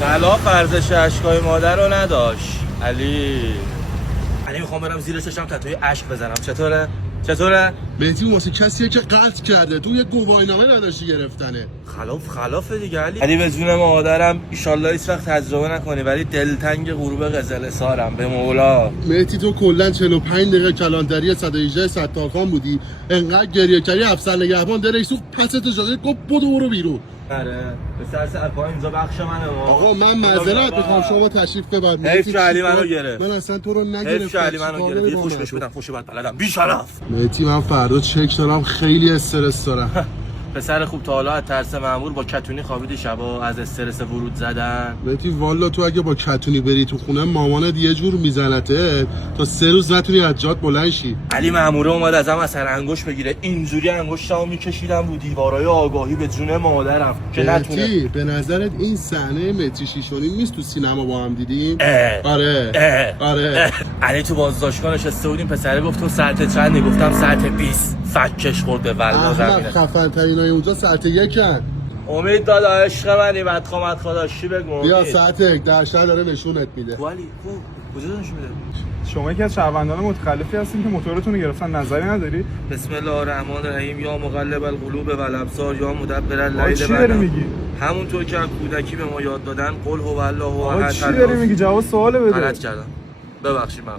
خلاف ارزش اشکای مادر رو نداشت. علی میخوام برم زیر چشم تتوی اشک بزنم. چطوره؟ مهدی واسه کسیه که قتل کرده، تو یه گواهینامه نداشتی گرفتنه. خلافه دیگه علی به جون مادرم ایشالله هیچ وقت تجربه نکنی، ولی دلتنگ غروب قزل سارم به مولا. مهدی تو کلا 45 دقیقه کلانتری 118 ستارخان بودی، انقدر گریه کردی افسر نگهبان درش سوخت پست اجازه گفت برو بیرون. آره به سر پا اینجا بخش منه. آقا من معذرت میخوام، شما تشریف ببرید. حیف که علی منو گرفت. من اصلا تو رو نگرفتم. حیف که علی منو گرفت. یه فوش بهش بدم، فوش بعد بلدم بی شرف. مهدی من فردا چک دارم، خیلی استرس دارم. پسر خوب تا حالا از ترس مأمور با کتونی خوابیدی شبا از استرس ورود زدن؟ مهدی والا تو اگه با کتونی بری تو خونه مامانت یه جور میزنته تا 3 روز نتونی از جات بلند شی. علی مأموره اومد ازم اثر انگشت بگیره، اینجوری انگشتمو میکشیدم رو دیوارای آگاهی به جون مادرم که نتونه. به نظرت این صحنه متری 6 نیست تو سینما با هم دیدیم؟ آره. علی تو بازداشتگاه نشسته بودیم، پسره گفت تو ساعت چندی؟ گفتم ساعت 20. فکش خورده والله زمینه. خفن ترینای اونجا ساعت 1. امید دادا عشق منی، بدخوامت خداشی بگو. بیا ساعت 1 در شهر داره نشونت میده. علی کجا نشون میده؟ شما یکی از شهروندان متخلفی هستین که موتورتون رو گرفتن، نظری نداری؟ بسم الله الرحمن الرحیم. یا مقلب القلوب و الابصار یا مدبر آقا اللیل. چی داری میگی؟ همونطور که از کودکی به ما یاد دادن قل هو الله آقا احد. چی داری میگی؟ جواب سوال بده. غلط کردم ببخشید. من